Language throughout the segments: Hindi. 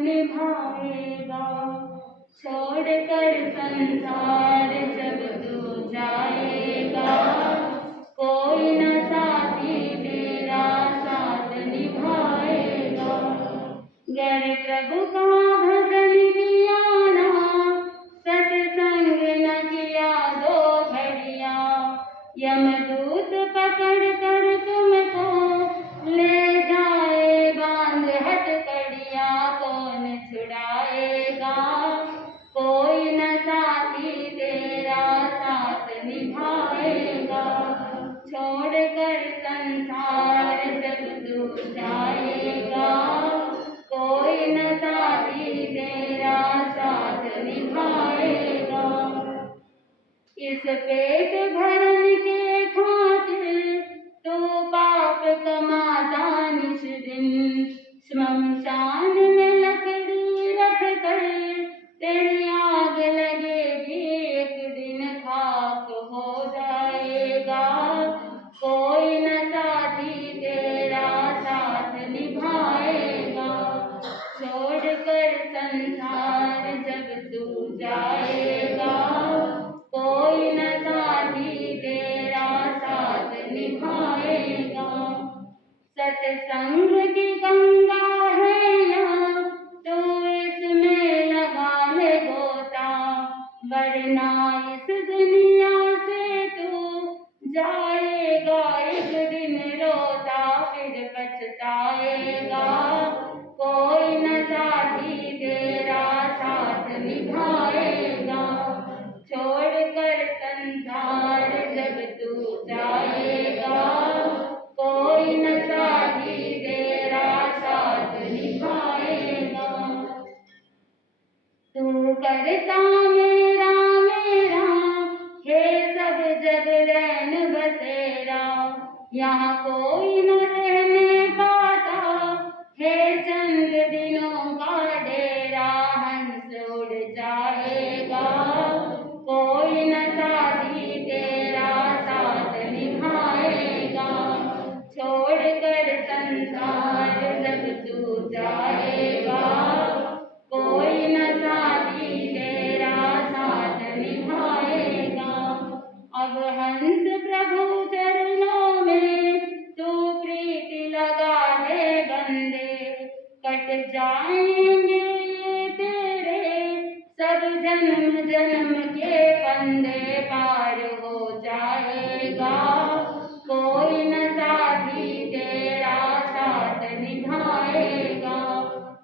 निभाएगा। छोड़कर संसार जब तू जाएगा, कोई न साथी तेरा साथ निभाएगा। गर प्रभु का भजन किया ना, सत्संग न किया दो घड़िया, यमदूत पकड़ कर तुमको ले जाए बांध हथकड़िया। कौन छुड़ाएगा, कोई न साथी तेरा साथ निभाएगा। छोड़कर संसार जब तू जाएगा, कोई न साथी तेरा साथ निभाएगा। इस पेट भरन के खातिर तू पाप कमाता निश दिन, श्मशान में लकड़ी रख कर तेरी आग लगेगी, एक दिन खाक हो जाएगा। कोई न साथी तेरा साथ निभाएगा। छोड़कर संसार जब तू जाएगा, कोई न साथी तेरा साथ निभाएगा। सत्संग की गंगा है यहाँ, तू इसमें लगा ले गोता, वरना इस दुनिया से तू जाएगा एक दिन रोता, फिर पछताएगा। कोई न साथी तेरा साथ निभाएगा। छोड़कर संसार जब तू जाएगा, कोई न साथी तेरा साथ निभाएगा। तू करता मेरा मेरा, हे सब जग रैन बसेरा, यहाँ कोई न रहने पाता, हे चंद दिनों का डेरा। हंस उड़ जाएगा, कोई न साथी तेरा साथ निभाएगा। छोड़कर संसार जब तू जाएगा, कोई न साथी तेरा साथ निभाएगा। अब हंस प्रभु चरणों में तू प्रीति लगा दे बंदे, कट जाएंगे ये तेरे सब जन्म जन्म के फंदे, पार हो जाएगा। कोई न साथी तेरा साथ निभाएगा।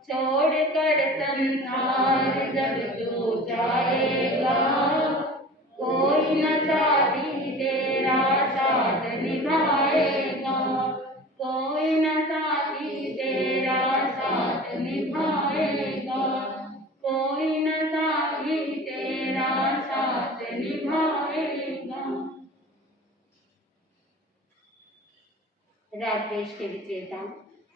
छोड़कर संसार जब तू जाएगा, कोई न साथी तेरा साथ निभाएगा। कोई न साथी तेरा साथ निभाएगा। कोई न साथी तेरा साथ निभाएगा। राग देश के विजेता,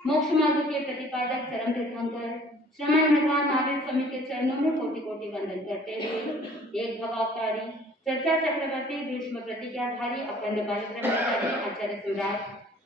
मोक्ष मार्ग के प्रतिपादक चरम तीर्थंकर श्रमण भगवान महावीर स्वामी के चरणों में कोटि कोटि वंदन करते हुए एक भवावतारी चर्चा चक्रवर्ती भीष्म प्रतिज्ञाधारी अखंड बाल ब्रह्मचारी आचार्य सम्राट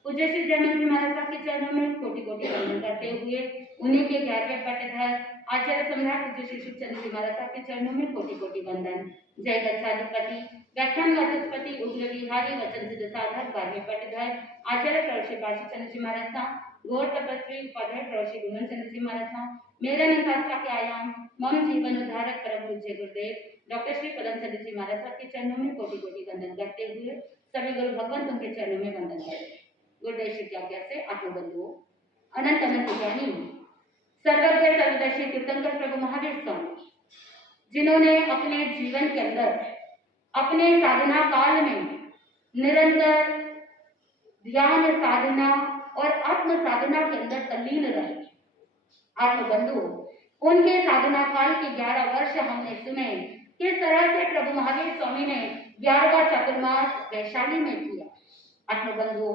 पूज्य श्री जयमल जी महाराज साहब के चरणों में कोटि कोटि वंदन करते हुए उन्हीं के 11वें पटधर आचार्य सम्राट पूज्य श्री शिवचंद्र जी महाराज साहब के चरणों में कोटि कोटि वंदन। जय गच्छाधिपति व्याख्यान वाचस्पति उग्र विहारी वचन सिद्ध साधक 12वें पटधर आचार्य प्रवश्री पार्षद चंद्र जी महाराज साहब घोर तपस्वी उपाध्याय प्रवश्री गुणवंत चंद्र जी महाराज साहब मेरा शास्त्रा के आयाम मम जीवन उद्धारक परम पूज्य गुरुदेव डॉक्टर श्री पदम चंद्र जी महाराज साहब के चरणों में कोटि कोटि वंदन करते हुए सभी गुरु भगवान उनके चरणों में वंदन करते हैं। गुरुदेव श्री क्या से आत्मबंधुओं, अनंत अनंत ज्ञानी सर्वज्ञ सर्वदर्शी तीर्थंकर प्रभु महावीर स्वामी जिन्होंने अपने जीवन के अंदर अपने साधना काल में निरंतर ध्यान साधना और आत्म साधना के अंदर तल्लीन रहे। आत्मबंधु उनके साधना काल के 11 वर्ष हमने सुने किस तरह से प्रभु महावीर स्वामी ने 11वां चातुर्मास वैशाली में किया। आत्मबंधु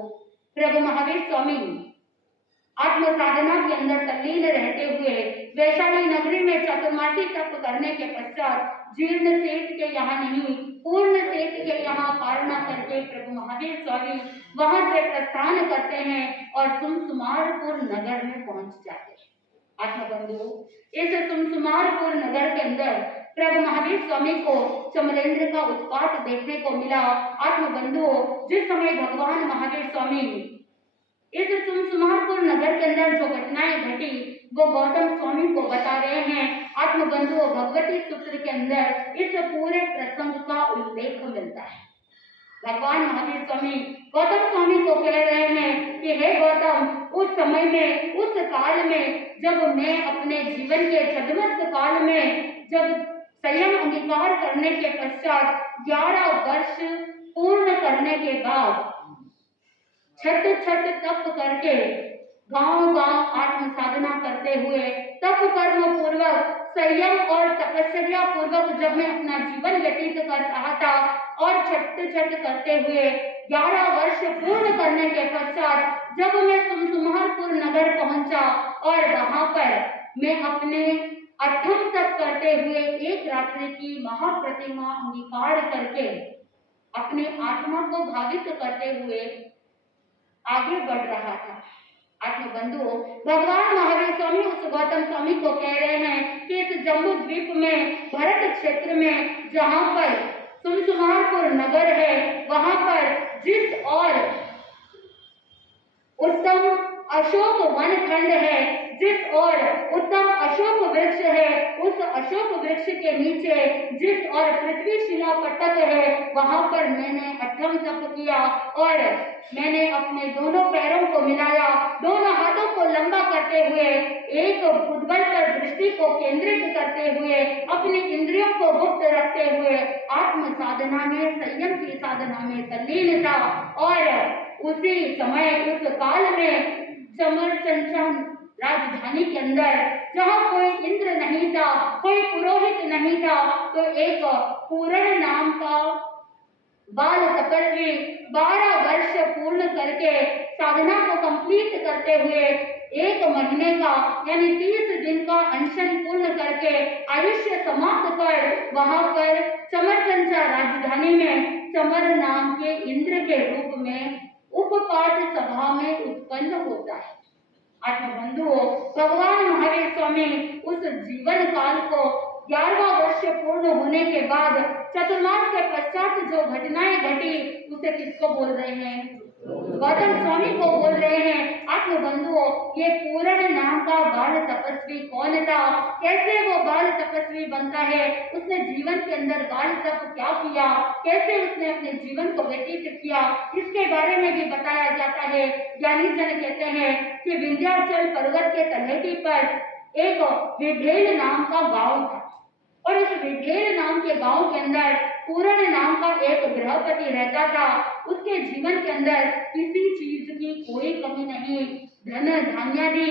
प्रभु महावीर स्वामी आत्म साधना के अंदर तल्लीन रहते हुए वैशाली नगरी में चतुर्मासी तप करने के पश्चात जीर्ण सेठ के यहाँ नहीं पूर्ण सेठ के यहाँ पालना करके प्रभु महावीर स्वामी वहां से प्रस्थान करते हैं और सुमसुमारपुर नगर में पहुंच जाते हैं। बंधु, इस सुमसुमारपुर नगर के अंदर प्रभु महावीर स्वामी को चमरेंद्र का उत्पात देखने को मिला। आत्मबंधुओं, जिस समय भगवान महावीर स्वामी इस सुमसुमारपुर नगर के अंदर जो घटनाएं घटी वो गौतम स्वामी को बता रहे हैं। आत्मबंधुओं, भगवती सूत्र के अंदर इस पूरे प्रसंग का उल्लेख मिलता है। भगवान महावीर स्वामी गौतम स्वामी को कह रहे हैं कि हे गौतम, उस समय में, उस काल में, जब मैं अपने जीवन के छद्मस्त काल में जब संयम अंगीकार करने के पश्चात 11 वर्ष पूर्ण करने के बाद छठ छठ तप करके गांव-गांव आत्म साधना करते हुए तप कर्म पूर्वक संयम और तपस्या पूर्वक जब मैं अपना जीवन व्यतीत कर रहा था और छठ छठ करते हुए 11 वर्ष पूर्ण करने के पश्चात जब मैं सुमसुमारपुर नगर पहुंचा और वहां पर मैं अपने अठम तप करते हुए एक रात्रि की महाप्रतिमा अंगीकार करके अपने आत्मा को भावित करते हुए आगे बढ़ रहा था। आत्मबंधुओं, भगवान महावीर स्वामी उस गौतम स्वामी को कह रहे हैं कि इस जम्बू द्वीप में, भरत क्षेत्र में, जहां पर सुमसुमारपुर नगर है, वहां पर जिस और उत्तम अशोक वन खंड है, जिस और उत्तम अशोक वृक्ष है, उस अशोक वृक्ष के नीचे जिस और पृथ्वी शिला पटक है, वहां पर मैंने अठम तप किया और मैंने अपने दोनों पैरों को मिलाया, दोनों हाथों को लंबा करते हुए, एक भुजबल पर दृष्टि को केंद्रित करते हुए, अपनी इंद्रियों को गुप्त रखते हुए आत्म साधना में, संयम की साधना में तल्लीन था। और उसी समय, उस काल में चमरचंचा राजधानी के अंदर, जहाँ कोई इंद्र नहीं था, कोई पुरोहित नहीं था, तो एक पूर्ण नाम का बाल तपस्वी 12 वर्ष पूर्ण करके साधना को कंप्लीट करते हुए 1 महीने का यानी 30 दिन का अनशन पूर्ण करके आयुष्य समाप्त कर वहां पर चमरचंचा राजधानी में चमर नाम के इंद्र के रूप में उपपात सभा में उत्पन्न होता है। आत्मबंधुओं, भगवान महावीर स्वामी उस जीवन काल को 11वां वर्ष पूर्ण होने के बाद चतुर्मास के पश्चात जो घटनाएं घटी उसे किसको बोल रहे हैं? गौतम स्वामी को बोल रहे हैं। आत्मबंधुओं, ये पूर्ण नाम का बाल तपस्वी कौन था? कैसे वो बाल तपस्वी बनता है? उसने जीवन के अंदर बाल तप क्या किया? कैसे उसने अपने जीवन को व्यतीत किया? इसके बारे में भी बताया जाता है। ज्ञानी जन कहते हैं कि विंध्याचल पर्वत के तलहटी पर एक विभेल नाम का गांव था और उस विभेल नाम के गांव के अंदर पूर्ण नाम का एक गृहपति रहता था। उसके जीवन के अंदर किसी चीज की कोई कमी नहीं। धन धान्यादि,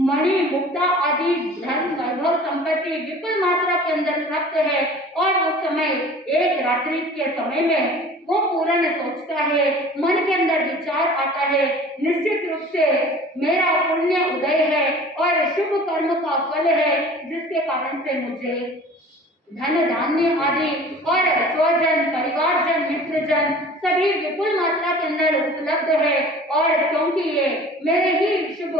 मणि मुक्ता आदि धन वैभव संपत्ति विपुल मात्रा के अंदर प्राप्त है। और उस समय एक रात्रि के समय में वो पूर्ण सोचता है, मन के अंदर विचार आता है, निश्चित रूप से मेरा पुण्य उदय है और शुभ कर्म का फल है, जिसके कारण से मुझे धन धान्य आदि और स्वजन, परिवारजन, मित्रजन सभी विपुल मात्रा के अंदर उपलब्ध है। और क्योंकि ये मेरे ही शुभ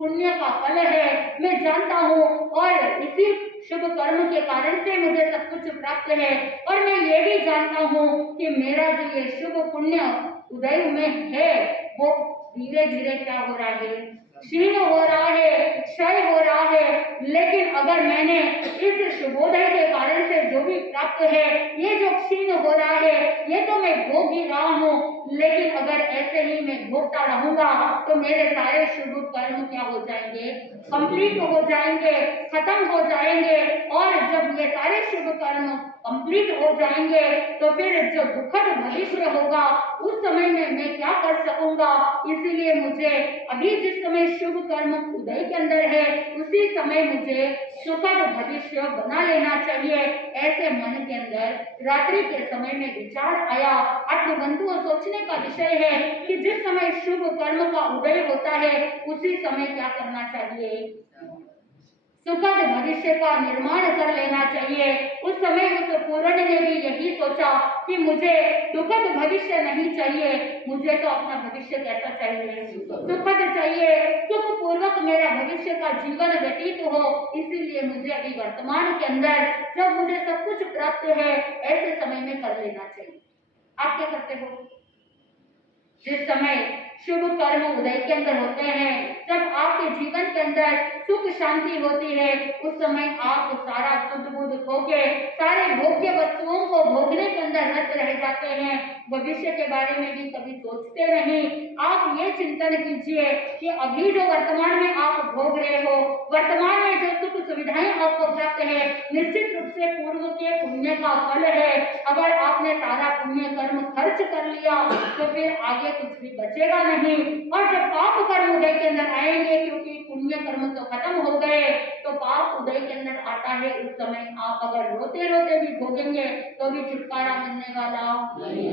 पुण्य का फल है, मैं जानता हूँ, और इसी शुभ कर्म के कारण से मुझे सब कुछ प्राप्त है। और मैं ये भी जानता हूँ कि मेरा जो ये शुभ पुण्य उदय में है वो धीरे धीरे क्या हो रहा है? क्षीण हो रहा है, क्षय हो रहा है। लेकिन अगर मैंने इस शुभोदय के कारण से जो भी प्राप्त है, ये जो क्षीण हो रहा है, ये तो मैं भोग ही रहा हूँ, लेकिन अगर ऐसे ही मैं भोगता रहूंगा तो मेरे सारे शुभ कर्म क्या हो जाएंगे? कंप्लीट हो जाएंगे, खत्म हो जाएंगे। और जब ये सारे शुभ कर्म कंप्लीट हो जाएंगे तो फिर जो दुखद भविष्य होगा उस समय में मैं क्या कर सकूंगा? इसीलिए मुझे अभी जिस समय शुभ कर्म उदय के अंदर है उसी समय मुझे सुखद भविष्य बना लेना चाहिए। ऐसे मन के अंदर रात्रि के समय में विचार आया। आत्मबंधुओं, सोचने का विषय है कि जिस समय शुभ कर्म का उदय होता है उसी समय क्या करना चाहिए? सुखद भविष्य भविष्य का निर्माण कर लेना चाहिए। उस समय उस पूरण ने भी यही सोचा कि मुझे दुखद भविष्य नहीं चाहिए, मुझे तो अपना भविष्य कैसा चाहिए, सुखद चाहिए, सुख पूर्वक मेरा भविष्य का जीवन व्यतीत हो। इसीलिए मुझे अभी वर्तमान के अंदर जब मुझे सब कुछ प्राप्त है ऐसे समय में कर लेना चाहिए। आप क्या करते हो? जिस समय शुभ कर्म उदय के अंदर होते हैं, जब आपके जीवन के अंदर सुख शांति होती है, उस समय आप सारा शुद्ध बुद्ध होके सारे भोग्य वस्तुओं को भोगने के अंदर रत रह जाते हैं। भविष्य के बारे में भी कभी सोचते नहीं। आप ये चिंतन कीजिए कि अभी जो वर्तमान में आप भोग रहे हो, वर्तमान में जो सुख सुविधाएं आपको प्राप्त है, निश्चित रूप से पूर्व के पुण्य का फल है। अगर आपने सारा पुण्य कर्म खर्च कर लिया तो फिर आगे कुछ भी बचेगा नहीं। और जब पाप कर्म उदय के अंदर आएंगे, क्योंकि पुण्य कर्म तो खत्म हो गए, तो पाप उदय के अंदर आता है। उस समय आप अगर रोते रोते भी भोगेंगे तो भी छुटकारा मिलने वाला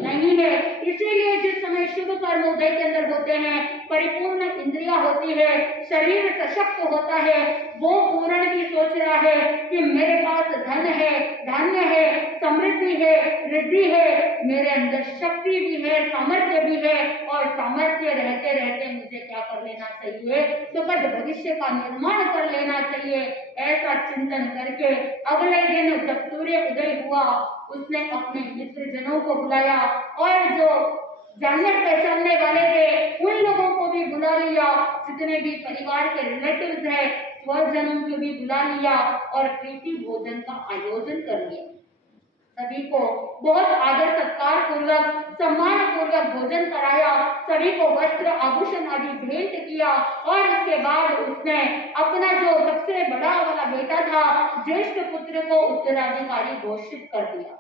नहीं है। इसीलिए जिस समय शुभ कर्म उदय के अंदर होते हैं, परिपूर्ण इंद्रिया होती है, शरीर सशक्त होता है, वो पूर्ण भी सोच रहा है कि मेरे पास धन है, धान्य है, समृद्धि है, रिद्धि है, मेरे अंदर शक्ति भी है, सामर्थ्य भी है, और सामर्थ्य रहते रहते मुझे क्या कर लेना चाहिए, सुखद भविष्य का निर्माण कर लेना चाहिए। ऐसा चिंतन करके अगले दिन जब सूर्य उदय हुआ, उसने अपने मित्र जनों को बुलाया और जो जानने पहचानने वाले थे उन लोगों को भी बुला लिया, जितने भी परिवार के रिलेटिव्स हैं स्वजनों को भी बुला लिया और प्रीति भोजन का आयोजन कर लिया। सभी को बहुत आदर सत्कार पूर्वक सम्मान पूर्वक भोजन कराया, सभी को वस्त्र आभूषण आदि भेंट किया और उसके बाद उसने अपना जो सबसे बड़ा वाला बेटा था, ज्येष्ठ पुत्र को उत्तराधिकारी घोषित कर दिया।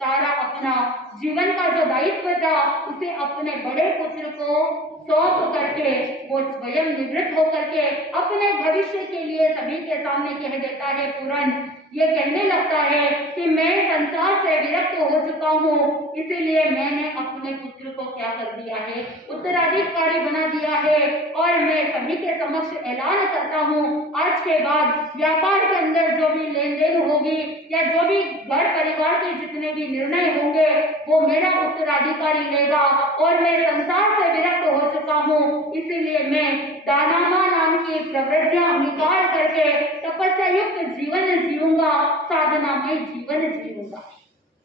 सारा अपना जीवन का जो दायित्व था उसे अपने बड़े पुत्र को सौंप करके वो स्वयं निवृत्त होकर के अपने भविष्य के लिए सभी के सामने कह देता है। पूरण ये कहने लगता है कि मैं संसार से विरक्त हो चुका हूँ, इसीलिए मैंने अपने पुत्र को क्या कर दिया है, उत्तराधिकारी बना दिया है। और मैं सभी के समक्ष ऐलान करता हूँ, आज के बाद व्यापार के अंदर जो भी लेन देन होगी या जो भी घर परिवार के जितने भी निर्णय होंगे वो मेरा उत्तराधिकारी लेगा और मैं संसार से विरक्त हो चुका हूँ। इसीलिए मैं दानामा नाम की प्रवृत्तियां अंगीकार करके तपस्या युक्त जीवन जीऊंगा, साधना में जीवन जीऊंगा।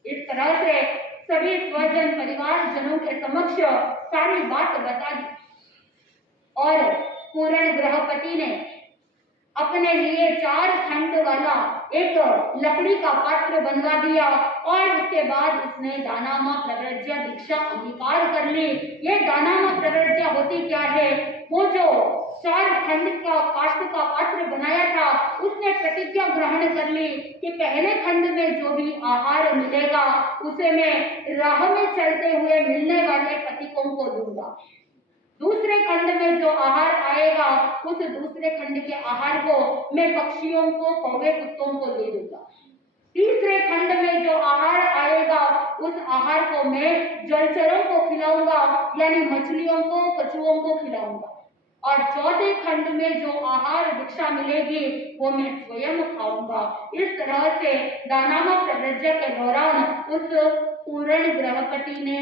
इस तरह से सभी स्वजन परिवार जनों के समक्ष सारी बात बता दी और पूर्ण गृहपति ने अपने लिए 4 खंड वाला एक लकड़ी का पात्र बनवा दिया और उसके बाद उसने दानामा प्रव्रज्या दीक्षा अंगीकार कर ली। ये दानामा प्रव्रज्या होती क्या है? वो जो 4 खंड का काष्ठ का पात्र बनाया था उसने प्रतिज्ञा ग्रहण कर ली कि पहले खंड में जो भी आहार मिलेगा उसे मैं राह में चलते हुए मिलने वाले पथिकों को दूंगा। दूसरे खंड में जो आहार आएगा उस दूसरे खंड के आहार को मैं पक्षियों को, कौवे, कुत्तों को दे दूंगा। तीसरे खंड में जो आहार आएगा उस आहार को मैं जलचरों को खिलाऊंगा, यानी मछलियों को, कछुओं को खिलाऊंगा। और चौथे खंड में जो आहार भिक्षा मिलेगी वो मैं स्वयं खाऊंगा। इस तरह से दानामा प्रव्रज्या के दौरान उस पूर्ण गृहपति ने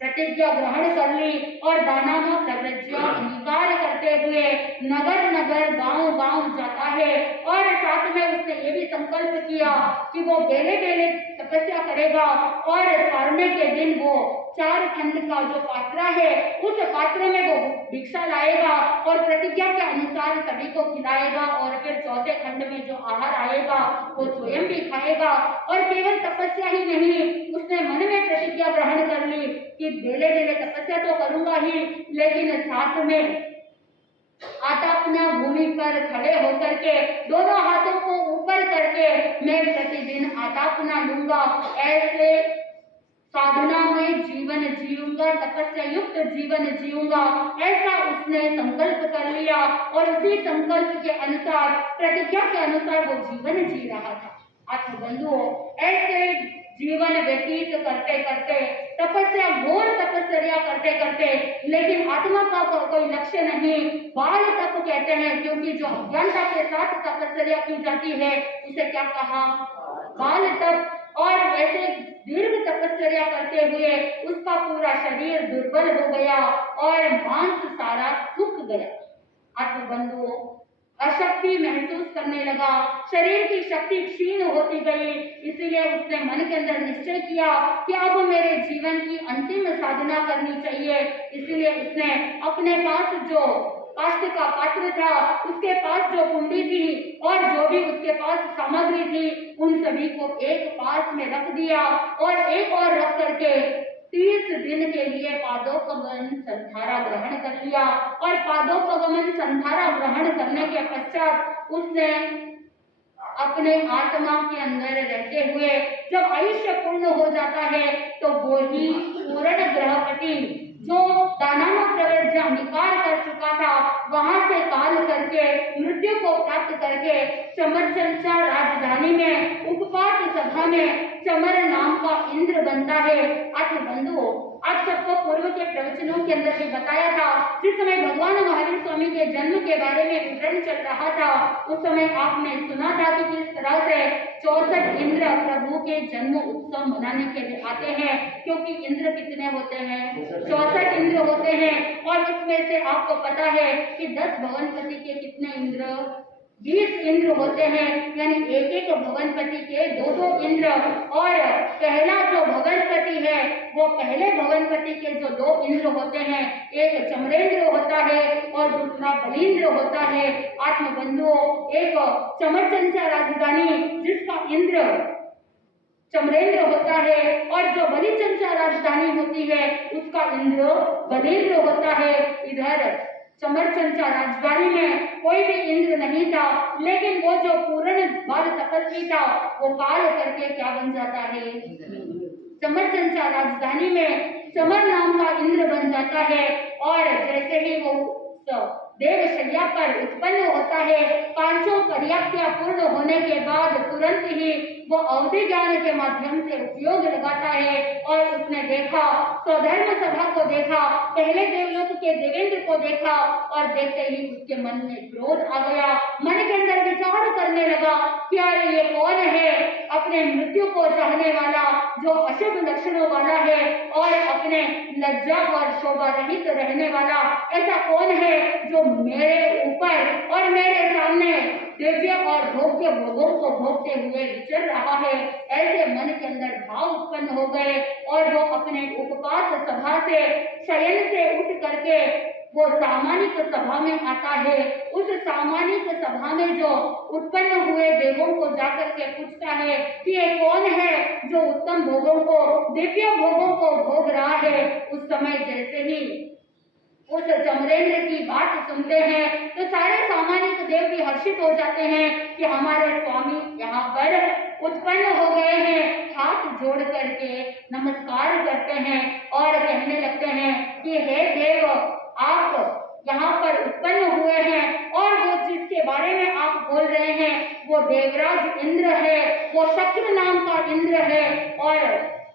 प्रतिज्ञा ग्रहण कर ली और दानामा प्रव्रज्या अंगीकार करते हुए नगर नगर गांव गांव जाता है और साथ में उसने ये भी संकल्प किया कि वो बेले बेले तपस्या करेगा और पारने के दिन वो 4 खंड का जो पात्रा है उस पात्र में वो भिक्षा लाएगा और प्रतिज्ञा के अनुसार सभी को खिलाएगा और फिर चौथे खंड में जो आहार आएगा वो स्वयं भी खाएगा। और केवल तपस्या ही नहीं, उसने मन में प्रतिज्ञा ग्रहण कर ली कि बेले बेले तपस्या तो करूंगा ही, लेकिन साथ में आतापना भूमि पर खड़े होकर के दोनों हाथों को ऊपर करके मैं प्रतिदिन आतापना लूंगा। ऐसे साधना में जीवन जीऊंगा, तपस्या युक्त जीवन जीऊंगा, ऐसा उसने संकल्प कर लिया और उसी संकल्प के अनुसार, प्रतिज्ञा के अनुसार वो जीवन जी रहा था। आत्म बंधुओं, ऐसे जीवन व्यतीत करते करते, तपस्या, घोर तपस्या करते करते, लेकिन आत्मा का कोई लक्ष्य नहीं, बाल तप कहते हैं, क्योंकि जो अज्ञानता के साथ तपस्या की जाती है उसे क्या कहा, बाल तप। और ऐसे दीर्घ तपस्या करते हुए उसका पूरा शरीर दुर्बल हो गया और मांस सारा सूख गया। आत्मबंधुओं, अशक्ति महसूस करने लगा, शरीर की शक्ति क्षीण होती गई। इसीलिए उसने मन के अंदर निश्चय किया कि अब मेरे जीवन की अंतिम साधना करनी चाहिए। इसीलिए उसने अपने पास जो काष्ठ का पात्र था, उसके पास जो कुंडी थी और जो भी उसके पास सामग्री थी, उन सभी को एक पास में रख दिया और एक और रख करके 30 दिन के लिए पादोपगमन संधारा ग्रहण कर लिया। और पादोपगमन संधारा ग्रहण करने के पश्चात उसने अपने आत्मा के अंदर रहते हुए जब आयुष्य पूर्ण हो जाता है तो वो ही पूर्ण ग्रहपति जो दानव प्रवृत्ति अंगीकार कर चुका था, वहां से काल करके मृत्यु को प्राप्त करके चमरचंचा राजधानी में उपपात सभा में चमर नाम का इंद्र बनता है। आत्मबंधुओं, आप सबको पूर्व के प्रवचनों के अंदर भी बताया था, जिस समय भगवान महावीर स्वामी के जन्म के बारे में विवरण चल रहा था, उस समय आपने सुना था कि किस तरह से 64 इंद्र प्रभु के जन्म उत्सव मनाने के लिए आते हैं। क्योंकि इंद्र कितने होते हैं, 64 इंद्र होते हैं। और उसमें से आपको पता है कि 10 भवनपति के कितने इंद्र, 20 इंद्र होते हैं, यानी एक एक भवनपति के 2-2 इंद्र। और पहला जो भवनपति है वो पहले भवनपति के जो 2 इंद्र होते हैं, एक चमरेंद्र होता है और दूसरा बलींद्र होता है। आत्मबंधुओं, एक चमरचंचा राजधानी जिसका इंद्र चमरेंद्र होता है और जो बलिचंचा राजधानी होती है उसका इंद्र बलींद्र होता है। इधर चमरचंचा राजधानी में कोई भी इंद्र नहीं था, लेकिन वो जो पूर्ण बाल तपस्वी था वो काल करके क्या बन जाता है, चमरचंचा राजधानी में चमर नाम का इंद्र बन जाता है। और जैसे ही वो देवशैया पर उत्पन्न होता है, पांचों पर्याप्तियां पूर्ण होने के बाद तुरंत ही वो अवधि ज्ञान के माध्यम से उपयोग लगाता है। और उसने देखा, स्वधर्म सभा को देखा, पहले देवलोक के देवेंद्र को देखा और देखते ही उसके मन में क्रोध आ गया। मन के अंदर विचार करने लगा कि अरे ये कौन है, अपने मृत्यु को चाहने वाला, जो अशुभ लक्षणों वाला है और अपने लज्जा और शोभा रहित रहने वाला, ऐसा कौन है जो मेरे ऊपर और मेरे सामने दिव्य और भोग्य भोगों को भोगते हुए विचर रहा है। ऐसे मन के अंदर भाव उत्पन्न हो गए और वो अपने उपपात सभा से, शयन से उठ करके वो सामानिक सभा में आता है। उस सामानिक सभा में जो उत्पन्न हुए देवों को जाकर के पूछता है कि ये कौन है जो उत्तम भोगों को, दिव्य भोगों को भोग रहा है। उस समय जैसे ही उस चमरेंद्र की बात सुनते हैं तो सारे सामानिक देव भी हर्षित हो जाते हैं कि हमारे स्वामी यहाँ पर उत्पन्न हो गए हैं। हाथ जोड़ करके नमस्कार करते हैं और कहने लगते हैं कि हे देव, आप यहाँ पर उत्पन्न हुए हैं और वो जिसके बारे में आप बोल रहे हैं वो देवराज इंद्र है, वो शक्र नाम का इंद्र है और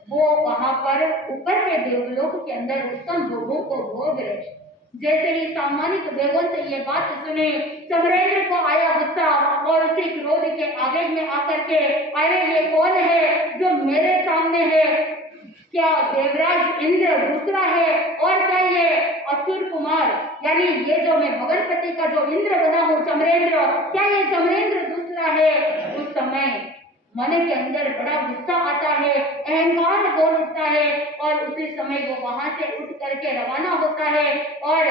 वो वहां पर ऊपर के देवलोक के अंदर उत्तम भोगों को भोग रहे। जैसे ही सामानिक देवों से ये बात सुने, चमरेंद्र को आया गुस्सा और उसी क्रोध के आवेग में आकर के, अरे ये कौन है जो मेरे सामने है, क्या देवराज इंद्र दूसरा है और क्या ये असुर कुमार, यानी ये जो मैं भगवती का जो इंद्र बना हूँ चमरेंद्र, क्या ये चमरेंद्र दूसरा है। उस समय मन के अंदर बड़ा गुस्सा आता है, अहंकार बोल उठता है और उसी समय वो वहां से उठ करके रवाना होता है और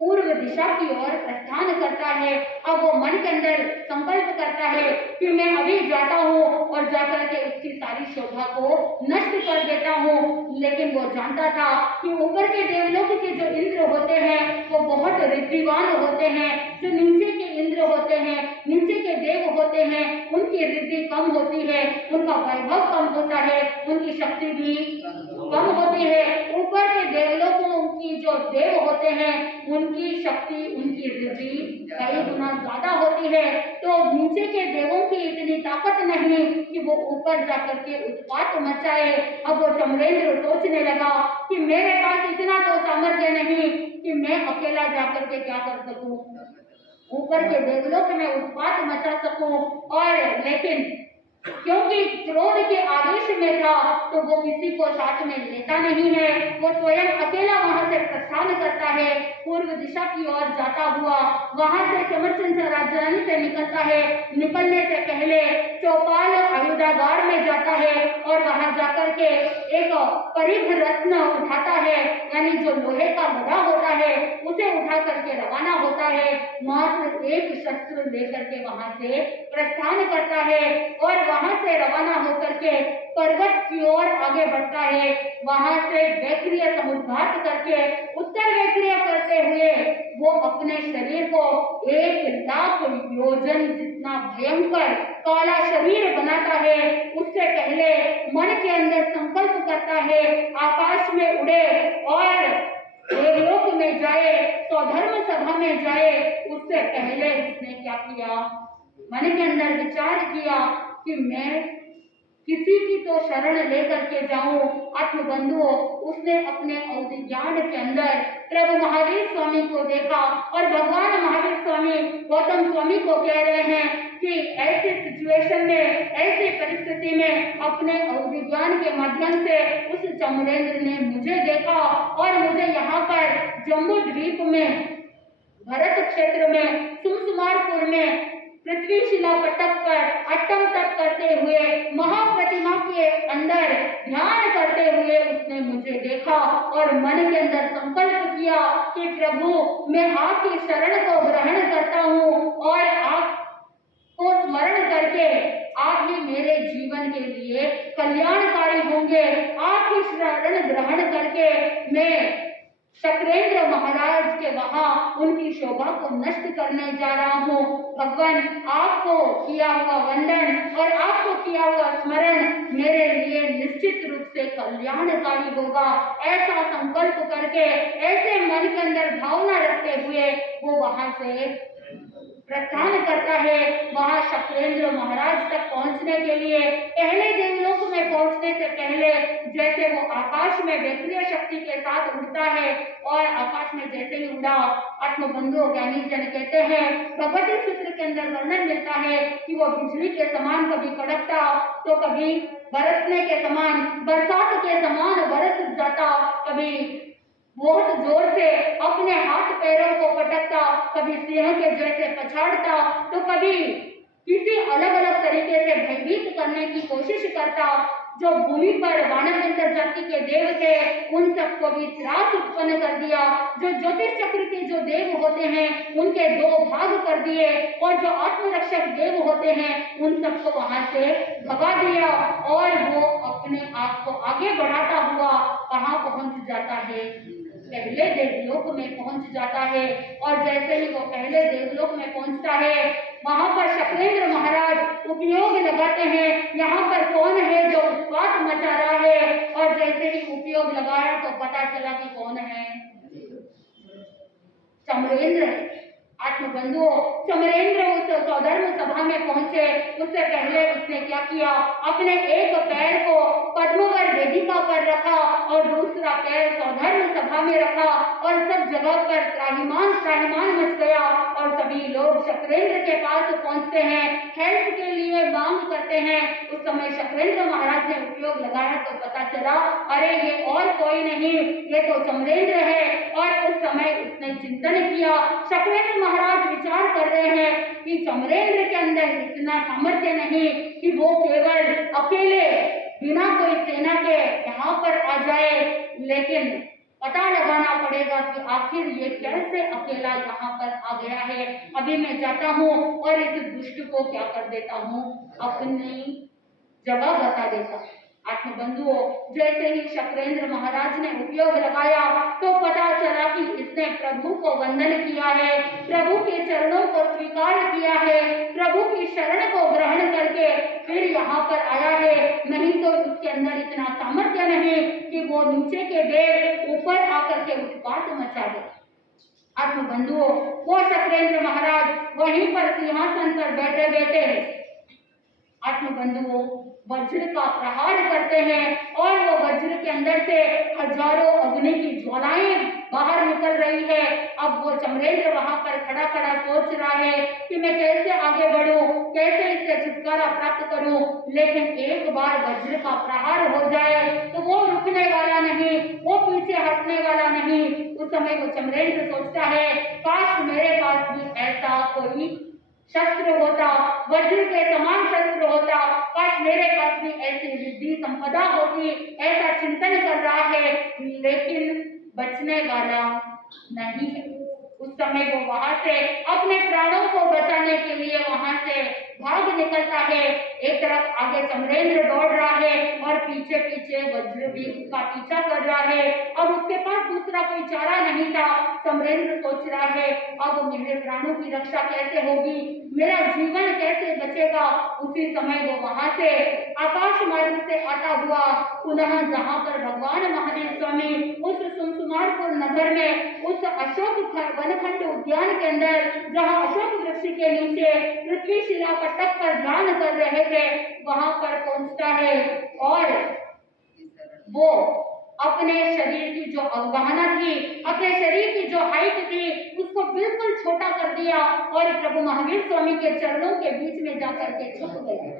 पूर्व दिशा की ओर प्रस्थान करता है। अब वो मन के अंदर संकल्प करता है कि मैं अभी जाता हूँ और जाकर के उसकी सारी शोभा को नष्ट कर देता हूँ। लेकिन वो जानता था कि ऊपर के देवलोक के जो इंद्र होते हैं वो बहुत रिद्धिवान होते हैं, जो नीचे के इंद्र होते हैं, नीचे के देव होते हैं, उनकी रिद्धि कम होती है, उनका वैभव कम होता है, उनकी शक्ति भी कम होती है। ऊपर के देवलोकों की जो देव होते हैं उनकी शक्ति, उनकी रिद्धि कई गुना ज्यादा होती है। तो नीचे के देवों की इतनी ताकत नहीं कि वो ऊपर जाकर के उत्पात मचाए। अब वो चमरेंद्र सोचने लगा कि मेरे पास इतना तो सामर्थ्य नहीं कि मैं अकेला जाकर के क्या कर सकूं, ऊपर के देवलोक में उत्पात मचा सकूं। और लेकिन क्योंकि क्रोध के आवेश में था तो वो किसी को साथ में लेता नहीं है। वो स्वयं अकेला वहां से प्रस्थान करता है, पूर्व दिशा की ओर जाता हुआ वहां से चमरचंद राजधानी से निकलता है। निकलने से पहले चौपाल आयुधागार में जाता है और वहां जाकर के एक परिघ रत्न उठाता है, यानी जो लोहे का गदा होता है उसे उठा करके रवाना होता है। मात्र एक शस्त्र लेकर के वहां से प्रस्थान करता है और वहां से रवाना होकर के पर्वत की ओर आगे बढ़ता है। वहां से वैक्रिय समुद्घात करके उत्तर वैक्रिय करते हुए वो अपने शरीर को 1,00,000 योजन जितना भयंकर काला शरीर बनाता है। उससे पहले मन के अंदर संकल्प करता है आकाश में उड़े और देवलोक में जाए, स्वधर्म सभा में जाए। उससे पहले उसने क्या किया, मन के अंदर विचार किया कि मैं किसी की तो शरण लेकर के जाऊं। आत्मबंधुओं, उसने अपने ज्ञान के अंदर प्रभु महावीर स्वामी को देखा और भगवान महावीर स्वामी गौतम स्वामी को कह रहे हैं कि ऐसे सिचुएशन में, ऐसी परिस्थिति में अपने ज्ञान के माध्यम से उस चमरेंद्र ने मुझे देखा और मुझे यहाँ पर जम्बू द्वीप में, भरत क्षेत्र में, सुमसुमारपुर में पृथ्वी शिला पटक पर अट्टम तप करते हुए महाप्रतिमा के अंदर ध्यान करते हुए उसने मुझे देखा और मन के अंदर संकल्प किया कि प्रभु मैं आपकी शरण को ग्रहण करता हूँ और आपको स्मरण करके आप ही मेरे जीवन के लिए कल्याणकारी होंगे। आपकी शरण ग्रहण करके मैं शक्रेंद्र महाराज के वहां उनकी शोभा को नष्ट करने जा रहा हूँ। भगवान आपको किया हुआ वंदन और आपको किया हुआ स्मरण मेरे लिए निश्चित रूप से कल्याणकारी होगा। ऐसा संकल्प करके, ऐसे मन के अंदर भावना रखते हुए वो वहां से प्रस्थान करता है। वहां शक्रेंद्र महाराज तक पहुंचने के लिए पहले देवलोक में पहुंचने से पहले जैसे वो आकाश में वैक्रिय शक्ति के साथ उड़ता है और आकाश में जैसे ही उड़ा, आत्मबंधुओं ज्ञानी जन कहते हैं, भगवती सूत्र के अंदर वर्णन मिलता है कि वो बिजली के समान कभी कड़कता तो कभी बरसने के समान, बरसात के समान बरस जाता, कभी बहुत जोर से अपने हाथ पैरों को पटकता, कभी सिंह के जैसे पछाड़ता तो कभी किसी अलग अलग तरीके से भयभीत करने की कोशिश करता। जो भूमि पर वानर जाति के देव थे उन सबको भी त्रास उत्पन्न कर दिया। जो ज्योतिष चक्र के जो देव होते हैं उनके 2 भाग कर दिए और जो आत्मरक्षक देव होते हैं उन सबको वहां से भगा दिया और वो अपने आप को आगे बढ़ाता हुआ कहाँ पहुंच जाता है, पहले देवलोक में पहुंच जाता है। और जैसे ही वो पहले देवलोक में पहुंचता है वहां पर शक्रेंद्र महाराज उपयोग लगाते हैं, यहाँ पर कौन है जो उत्पात मचा रहा है। और जैसे ही उपयोग लगाया तो पता चला कि कौन है, चमरेंद्र। आत्मबंधुओं, चमरेंद्र उस स्वधर्म सभा में पहुंचे उससे पहले उसने क्या किया, अपने एक पैर को पद्मवर वेदिका पर रखा और दूसरा पैर स्वधर्म सभा में रखा और सब जगह पर त्राहिमाम मच गया और सभी लोग शक्रेंद्र के पास पहुंचते हैं, हेल्प के लिए मांग करते हैं। उस समय शक्रेंद्र महाराज ने उपयोग लगाया तो पता चला अरे ये और कोई नहीं, ये तो चमरेंद्र है। और उस समय उसने चिंतन किया, शक्रेंद्र महाराज विचार कर रहे हैं कि चमरेंद्र के अंदर इतना सामर्थ्य नहीं कि वो केवल अकेले बिना कोई सेना के यहाँ पर आ जाए, लेकिन पता लगाना पड़ेगा कि आखिर ये कैसे अकेला यहाँ पर आ गया है। अभी मैं जाता हूँ और इस दुष्ट को क्या कर देता हूँ, अपनी जगह बता देता हूँ। आत्मबंधुओं, जैसे ही शक्रेंद्र महाराज ने उपयोग लगाया तो पता चला कि इसने प्रभु को वंदन किया है, प्रभु के चरणों को स्वीकार किया है, प्रभु की शरण को ग्रहण करके फिर यहाँ पर आया है, नहीं तो उसके अंदर इतना सामर्थ्य नहीं कि वो नीचे के देव ऊपर आकर के उत्पात मचा दे। आत्म बंधुओं, वो शक्रेंद्र महाराज वहीं पर सिंहासन पर बैठे बैठे आत्म बंधुओं वज्र का प्रहार करते हैं और वो वज्र के अंदर से हजारों अग्नि की ज्वालाएं बाहर निकल रही है। अब वो चमरेंद्र वहां पर खड़ा खड़ा सोच रहा है कि मैं कैसे आगे बढ़ूं, कैसे इससे छुटकारा प्राप्त करूं, लेकिन एक बार वज्र का प्रहार हो जाए तो वो रुकने वाला नहीं, वो पीछे हटने वाला नहीं। उस समय वो चमरेंद्र सोचता है, काश मेरे पास भी ऐसा कोई शस्त्र होता, वज्र के समान शस्त्र होता, काश मेरे पास भी ऐसी रिद्धि संपदा होती, ऐसा चिंतन कर रहा है, लेकिन बचने वाला नहीं है। उस समय वो वहां से अपने प्राणों को बचाने के लिए वहां से भाग निकलता है। एक तरफ आगे चमरेंद्र दौड़ रहा है और पीछे पीछे वज्र भी उसका पीछा कर रहा है। अब उसके पास दूसरा कोई चारा नहीं था। चमरेंद्र सोच रहा है, अब मेरे प्राणों की रक्षा कैसे होगी, मेरा जीवन कैसे बचेगा। उसी समय वो वहां से आकाश मार्ग से आता हुआ पुनः जहां पर भगवान महावीर स्वामी उस सुमसुमारपुर नगर में उस अशोक वनखंड उद्यान के अंदर जहां अशोक वृक्ष के नीचे पृथ्वी शिला पटक पर ध्यान कर रहे थे, वहां पर पहुंचता है और वो अपने शरीर की जो अवगाहना थी, अपने शरीर की जो हाइट थी, उसको बिल्कुल छोटा कर दिया और प्रभु महावीर स्वामी के चरणों के बीच में जाकर के छुप गया।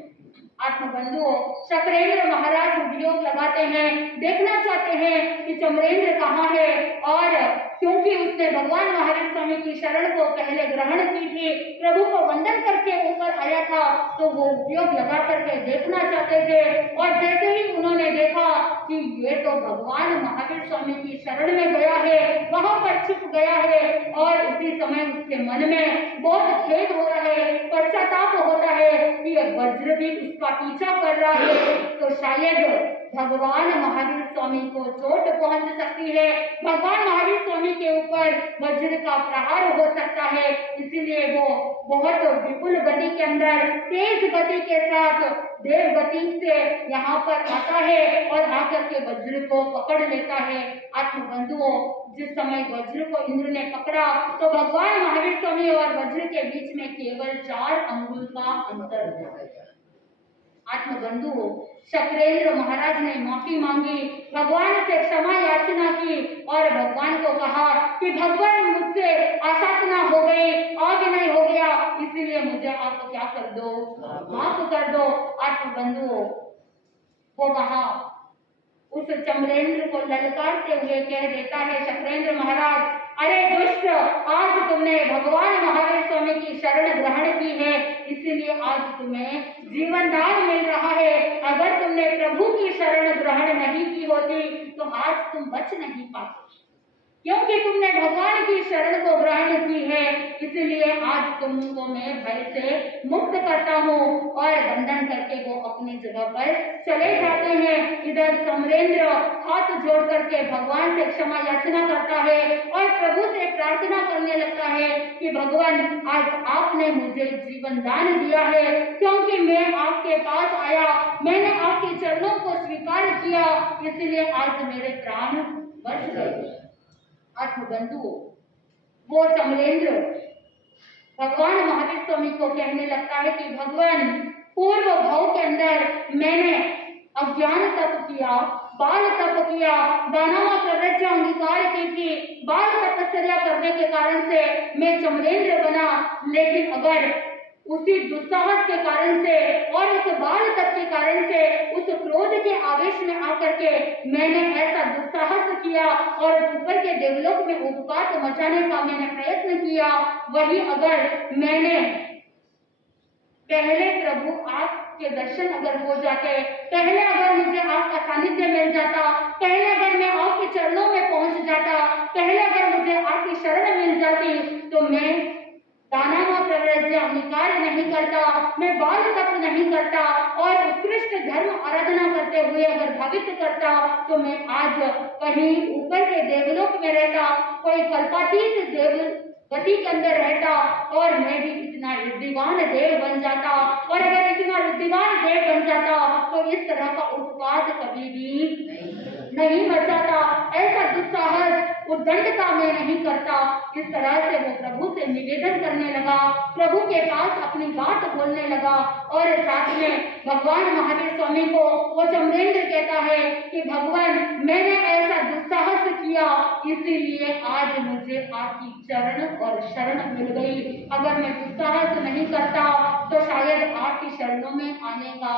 आत्मबंधुओं, शक्रेंद्र महाराज उद्योग लगाते हैं, देखना चाहते हैं कि चमरेंद्र कहाँ है, और क्योंकि उसने भगवान महावीर स्वामी की शरण को पहले ग्रहण की थी, प्रभु को वंदन करके ऊपर आया था, तो वो उद्योग लगा करके देखना चाहते थे। और जैसे ही उन्होंने देखा कि ये तो भगवान महावीर स्वामी की शरण में गया है, वहां पर छुप गया है, और उसी समय उसके मन में बहुत खेद हो रहा है, पश्चाताप होता है कि वज्र भी उसका पीछा कर रहा है, तो शायद भगवान महावीर स्वामी को चोट पहुंच सकती है, भगवान महावीर स्वामी के ऊपर वज्र का प्रहार हो सकता है। इसीलिए वो बहुत विपुल गति के अंदर तेज गति के साथ देव गति से यहाँ पर आता है और आकर के वज्र को पकड़ लेता है। आत्मबंधुओं, जिस समय वज्र को इंद्र ने पकड़ा तो भगवान महावीर स्वामी और वज्र के बीच में केवल 4 अंगुल का अंतर था। आत्मबंधुओं, शक्रेंद्र महाराज ने माफी मांगी, भगवान से क्षमा याचना की और भगवान को कहा कि भगवान मुझसे आसाधना हो गई, अभिनय हो गया, इसीलिए मुझे आप क्या कर दो, माफ कर दो। आत्मबंधुओं, वो वहां उस चमरेंद्र को ललकारते हुए कह देता है, शक्रेंद्र महाराज, अरे दुष्ट, आज तुमने भगवान महावीर स्वामी की शरण ग्रहण की है, इसीलिए आज तुम्हें जीवन दान मिल रहा है। अगर तुमने प्रभु की शरण ग्रहण नहीं की होती तो आज तुम बच नहीं पाते, क्योंकि तुमने भगवान की शरण को ग्रहण की है, इसलिए आज तुमको मैं भय से मुक्त करता हूँ। और वंदन करके वो अपनी जगह पर चले जाते हैं। इधर चमरेंद्र हाथ जोड़ करके भगवान से क्षमा याचना करता है और प्रभु से प्रार्थना करने लगता है कि भगवान, आज आपने मुझे जीवन दान दिया है, क्योंकि मैं आपके पास आया, मैंने आपके चरणों को स्वीकार किया, इसलिए आज मेरे प्राण बच गए। आत्मबंधुओं, वो चमरेंद्र भगवान महावीर स्वामी को कहने लगता है कि भगवान, पूर्व भाव के अंदर मैंने अज्ञान तप किया, बाल तप किया, दानव प्रवृत्तियां अंगीकार की थी, बाल तपस्या करने के कारण से मैं चमरेंद्र बना, लेकिन अगर उसी दुस्साहस के कारण से और उस बाल तप के कारण से, उस क्रोध के आवेश में आकर के मैंने ऐसा दुस्साहस किया और ऊपर के देवलोक में उत्पात मचाने का मैंने प्रयत्न किया, वही अगर मैंने पहले प्रभु आपके दर्शन अगर हो जाते, पहले अगर मुझे आपका सानिध्य मिल जाता, पहले अगर मैं आपके चरणों में पहुंच जाता, पहले अगर मुझे आपकी शरण मिल जाती, तो मैं दानव प्रवृत्तियां अंगीकार नहीं करता, मैं बाल तप नहीं करता और उत्कृष्ट धर्म आराधना करते हुए अगर भावित करता, तो मैं आज कहीं ऊपर के देवलोक में रहता, कोई कल्पातीत देव गति के अंदर रहता और मैं भी इतना रिद्धिवान देव बन जाता। और अगर इतना रिद्धिवान देव बन जाता इस तरह का उत्पात कभी भी नहीं बचाता, ऐसा दुस्साहस उद्दंडता में नहीं करता। इस तरह से वो प्रभु से निवेदन करने लगा, प्रभु के पास अपनी बात बोलने लगा। और साथ में भगवान महावीर स्वामी को वो चमरेंद्र कहता है कि भगवान, मैंने ऐसा दुस्साहस किया, इसीलिए आज मुझे आपकी चरण और शरण मिल गई। अगर मैं दुस्साहस नहीं करता तो शायद आपकी शरणों में आने का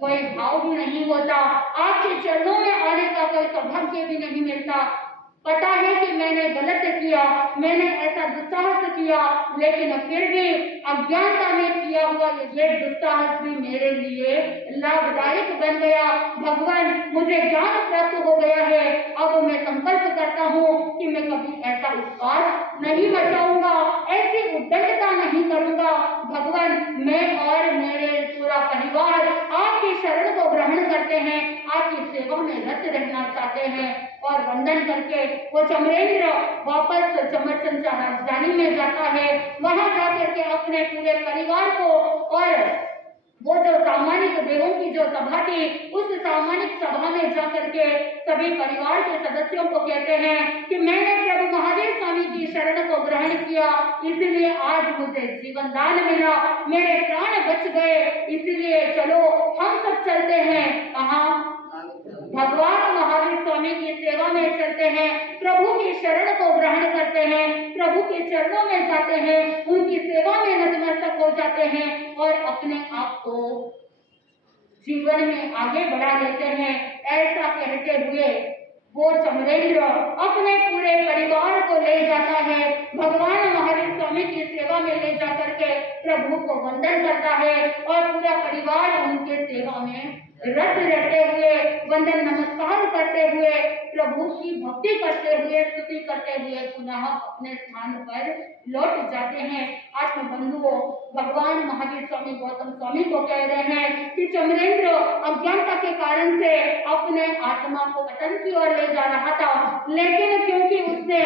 कोई भाव भी नहीं होता, आपके चरणों में आने का कोई सौभाग्य भी नहीं मिलता। पता है कि मैंने गलत किया, मैंने ऐसा दुस्साहस किया, लेकिन फिर भी अज्ञानता में किया हुआ ये दुस्साहस भी मेरे लिए लाभदायक बन गया। भगवान, मुझे ज्ञान प्राप्त हो गया है, अब मैं संकल्प करता हूँ कि मैं कभी ऐसा उत्पात नहीं मचाऊंगा, ऐसी उद्दंडता नहीं करूंगा। भगवान, मैं और मेरे पूरा परिवार आपकी शरण को ग्रहण करते हैं, आपकी सेवा में रत रहना चाहते हैं। और वंदन करके वो चमरेंद्र वापस चमरचंद राजधानी में जाता है। वहां जाकर के अपने पूरे परिवार को और वो जो सामाजिक देवों की जो सभा थी, उस सामाजिक सभा में जाकर के सभी परिवार के सदस्यों को कहते हैं कि मैंने प्रभु महावीर स्वामी की शरण को ग्रहण किया, इसलिए आज मुझे जीवन दान मिला, मेरे प्राण बच गए, इसलिए चलो हम सब चलते हैं। कहाँ? भगवान महावीर स्वामी की सेवा में चलते हैं, प्रभु की शरण को ग्रहण करते हैं, प्रभु के चरणों में जाते हैं, उनकी सेवा में नतमस्तक हो जाते हैं और अपने आप को जीवन में आगे बढ़ा लेते हैं। ऐसा कहते हुए वो चमरेंद्र अपने पूरे परिवार को ले जाता है, भगवान महावीर स्वामी की सेवा में ले जाकर के प्रभु को वंदन करता है और पूरा परिवार उनके सेवा में रत रहते हुए, वंदन नमस्कार करते हुए, प्रभु की भक्ति करते हुए, स्तुति करते हुए पुनः अपने स्थान पर लौट जाते हैं। आत्म बंधुओं, भगवान महावीर स्वामी गौतम स्वामी को कह रहे हैं कि चमरेंद्र अज्ञानता के कारण से अपने आत्मा को पतन की ओर ले जा रहा था, लेकिन क्योंकि उसने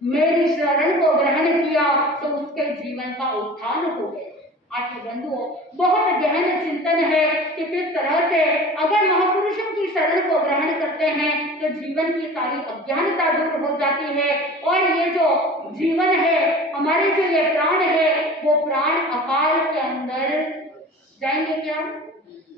मेरी शरण को ग्रहण किया तो उसके जीवन का उत्थान हो गया। आत्म बंधुओं, बहुत गहन चिंतन है कि किस तरह से अगर महापुरुषों की शरण को ग्रहण करते हैं तो जीवन की सारी अज्ञानता दूर हो जाती है और ये जो जीवन है, हमारे जो ये प्राण है, वो प्राण अकाल के अंदर जाएंगे क्या?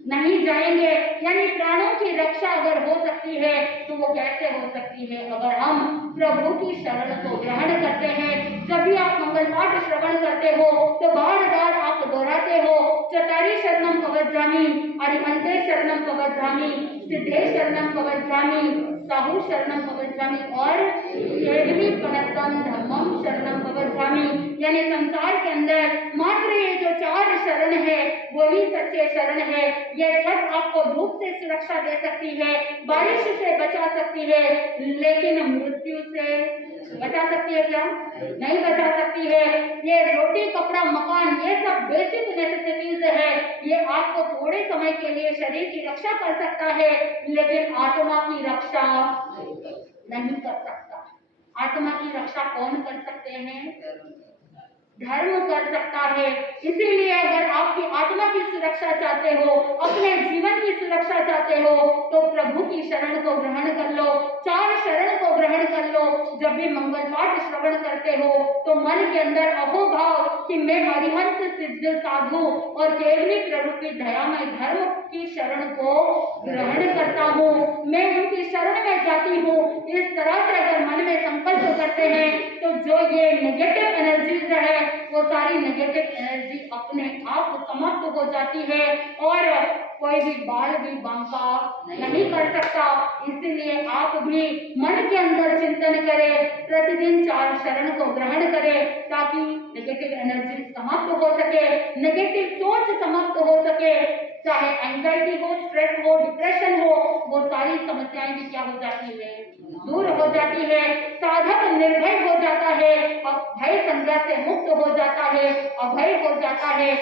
नहीं जाएंगे। यानी प्राणों की रक्षा अगर हो सकती है तो वो कैसे हो सकती है? अगर हम प्रभु की शरण को ग्रहण करते हैं। जब भी आप मंगल पाठ श्रवण करते हो तो बार बार आप दोहराते हो, चतारी शरणम कवचामि, अरिहंते शरणम कवचामि, सिद्धे शरणम कवचामि, साहू शरणम कवचामि और केवली पनतम धम्मम शरणम कवचामि। यानी संसार के अंदर मात्र ये जो 4 शरण है वही सच्चे शरण है। ये छत आपको धूप से सुरक्षा दे सकती है, बारिश से बचा सकती है, लेकिन मृत्यु से बचा सकती है क्या? नहीं बचा सकती है। ये रोटी, कपड़ा, मकान, ये सब बेसिक नेसेसिटीज है, ये आपको थोड़े समय के लिए शरीर की रक्षा कर सकता है, लेकिन आत्मा की रक्षा नहीं कर सकता। आत्मा की रक्षा कौन कर सकते हैं? धर्म कर सकता है। इसीलिए अगर आपकी आत्मा की सुरक्षा चाहते हो, अपने जीवन की सुरक्षा चाहते हो, तो प्रभु की शरण को ग्रहण कर लो, 4 शरण को ग्रहण कर लो। जब भी मंगल पाठ श्रवण करते हो तो मन के अंदर अहोभाव कि मैं अरिहंत, सिद्ध, साधु और केवली प्ररूपी दयामय धर्म की शरण को ग्रहण करता हूँ, मैं उनकी शरण में जाती हूँ। इस तरह से अगर मन में संकल्प करते हैं तो जो ये नेगेटिव एनर्जीज है वो सारी नेगेटिव एनर्जी अपने आप समाप्त हो जाती है और कोई भी बाल भी बांका नहीं कर सकता। इसलिए आप भी मन के अंदर चिंतन करें, प्रतिदिन 4 शरण को ग्रहण करें ताकि नेगेटिव एनर्जी समाप्त हो सके, नेगेटिव सोच समाप्त हो सके। चाहे एंजाइटी हो, स्ट्रेस हो, डिप्रेशन हो, वो सारी समस्याएं भी क्या हो जाती है? दूर हो जाती है। साधक निर्भय हो जाता है, भय संज्ञा से मुक्त हो जाता है, अभय हो जाता है।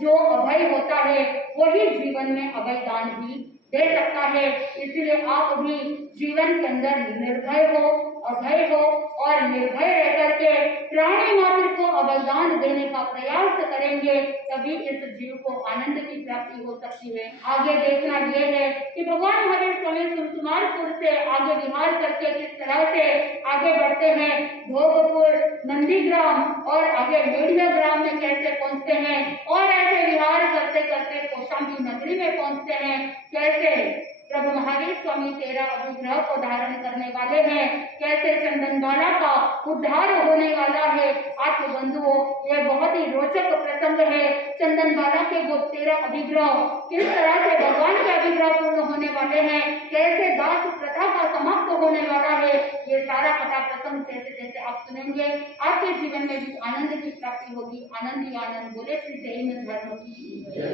जो अभय होता है वही जीवन में अभय दान भी दे सकता है। इसलिए आप भी जीवन के अंदर निर्भय हो अभय हो और निर्भय रह करके प्राणी मात्र को अवदान देने का प्रयास करेंगे, तभी इस जीव को आनंद की प्राप्ति हो सकती है। आगे देखना यह है कि भगवान महावीर स्वामी सुकुमारपुर से आगे विहार करके किस तरह से आगे बढ़ते हैं, भोगपुर, नंदीग्राम और आगे मेढ़िया ग्राम में कैसे पहुंचते हैं और ऐसे विहार करते करते कौशाम्बी नगरी में पहुंचते हैं। कैसे प्रभु महावीर स्वामी 13 अभिग्रह को धारण करने वाले हैं, कैसे चंदनबाला का उद्धार होने वाला है। आप बंधुओं, यह बहुत ही रोचक प्रसंग है। चंदनबाला के वो 13 अभिग्रह किस तरह से भगवान के अभिग्रह पूर्ण होने वाले हैं, कैसे दास प्रथा का समाप्त होने वाला है, ये सारा कथा प्रसंग जैसे जैसे आप सुनेंगे आपके जीवन में भी आनंद की प्राप्ति होगी। आनंद ही आनंद। बोले श्री जय में धर्म की।